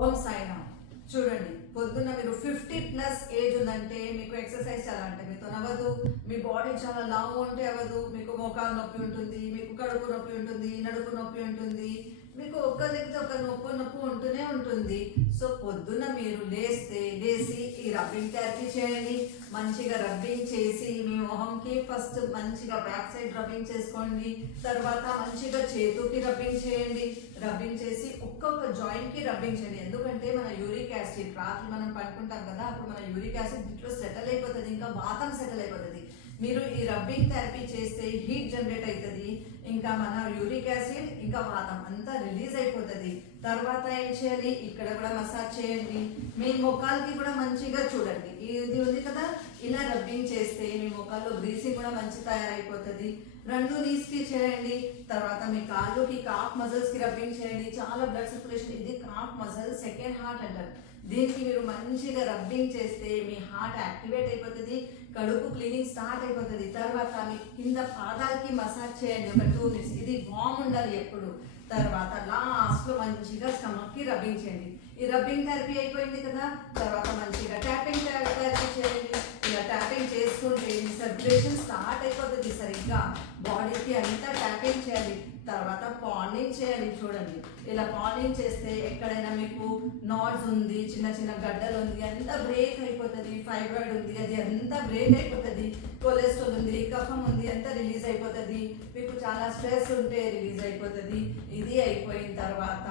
ఓం సాయిరామ్. చూడండి పొద్దున్న మీరు ఫిఫ్టీ ప్లస్ ఏజ్ ఉందంటే మీకు ఎక్సర్సైజ్ చాలా అంటే మీతో అవ్వదు మీ బాడీ చాలా లాంగ్ ఉంటే అవ్వదు మీకు మోకాలు నొప్పి ఉంటుంది మీకు కడుపు నొప్పి ఉంటుంది నడుపు నొప్పి ఉంటుంది మీకు ఒక్క దగ్గర ఒక నొప్పి నొప్పి ఉంటూనే ఉంటుంది. సో పొద్దున్న మీరు లేస్తే లేచి ఈ రబ్బింగ్ థెరపీ చేయండి మంచిగా రబ్బింగ్ చేసి మీ ఫస్ట్ మంచిగా బ్యాక్ సైడ్ రబ్బింగ్ చేసుకోండి తర్వాత మంచిగా చేతుకి రబ్బింగ్ చేయండి. రబ్బింగ్ చేసి ఒక్కొక్క జాయింట్కి రబ్బింగ్ చేయండి. ఎందుకంటే మన యూరిక్ యాసిడ్ రాత్రి మనం పట్టుకుంటాం కదా అప్పుడు మన యూరిక్ యాసిడ్ ఇంట్లో సెటిల్ అయిపోతుంది ఇంకా వాతం సెటిల్ అయిపోతుంది. మీరు ఈ రబ్బింగ్ థెరపీ చేస్తే హీట్ జనరేట్ అవుతుంది ఇంకా మన యూరిక్ యాసిడ్ ఇంకా వాతం అంతా రిలీజ్ అయిపోతుంది తర్వాత ఏం చేయాలి? ఇక్కడ కూడా మసాజ్ చేయండి. మీ ముఖాలకి కూడా మంచిగా చూడండి. ఇది ఉంది కదా? ఇలా రబ్బింగ్ చేస్తే మీ ముఖాల్లో గ్రీసింగ్ కూడా మంచి తయారైపోతుంది. రెండు నీస్కి చేయండి. తర్వాత మీ కాళ్ళుకి కాఫ్ మజిల్స్కి రబ్బింగ్ చేయండి. చాలా బ్లడ్ సర్క్యులేషన్ ఇది కాఫ్ మజిల్ సెకండ్ హార్ట్ అంటారు. దీనికి మీరు మంచిగా రబ్బింగ్ చేస్తే మీ హార్ట్ యాక్టివేట్ అయిపోతుంది కడుపు క్లీనింగ్ స్టార్ట్ అయిపోతుంది. తర్వాత మీ కింద పాదాలకి మసాజ్ చేయండి ఒక టూ మినిట్స్ ఇది వామ్ ఉండాలి ఎప్పుడు. తర్వాత లాస్ట్లో మంచిగా స్టమక్కి రబ్బింగ్ చేయండి. ఈ రబ్బింగ్ థెరపీ అయిపోయింది కదా తర్వాత మంచిగా ట్యాపింగ్ థెరపీ చేయండి. ఇలా ట్యాపింగ్ చేసుకుంటే మీ సర్క్యులేషన్ స్టార్ట్ అయిపోతుంది సరిగ్గా. బాడీకి అంతా ట్యాపింగ్ తర్వాత పాండింగ్ చేయాలి చూడండి. ఇలా పాండింగ్ చేస్తే ఎక్కడైనా మీకు నాట్స్ ఉంది చిన్న చిన్న గడ్డలు ఉంది అంతా బ్రేక్ అయిపోతుంది ఫైబ్రాయిడ్ ఉంది అది అంతా బ్రేక్ అయిపోతుంది కొలెస్ట్రాల్ ఉంది కఫం ఉంది అంతా రిలీజ్ అయిపోతుంది. మీకు చాలా స్ట్రెస్ ఉంటే రిలీజ్ అయిపోతుంది. ఇది అయిపోయిన తర్వాత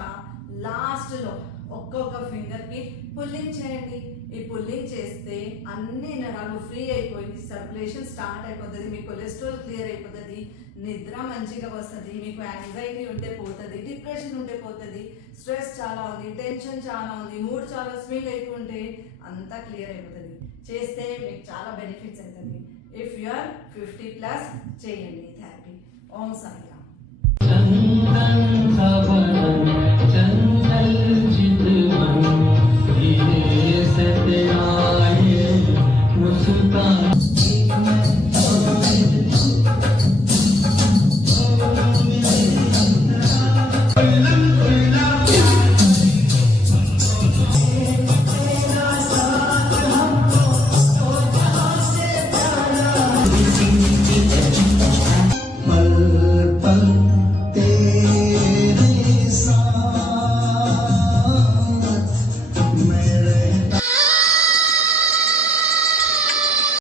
లాస్ట్లో ఒక్కొక్క ఫింగర్కి పుల్లింగ్ చేయండి. ఈ పుల్లింగ్ చేస్తే అన్ని నరాలు ఫ్రీ అయిపోయింది సర్క్యులేషన్ స్టార్ట్ అయిపోతుంది మీ కొలెస్ట్రాల్ క్లియర్ అయిపోతుంది నిద్ర మంచిగా వస్తుంది మీకు యాంగ్జైటీ ఉంటే పోతుంది డిప్రెషన్ ఉంటే పోతుంది స్ట్రెస్ చాలా ఉంది టెన్షన్ చాలా ఉంది మూడ్ చాలా స్వింగ్ అయిపోతే అంతా క్లియర్ అయిపోతుంది. చేస్తే మీకు చాలా బెనిఫిట్స్ అవుతుంది if you are fifty plus చేయండి థెరపీ ఓం సాయిరామ్. But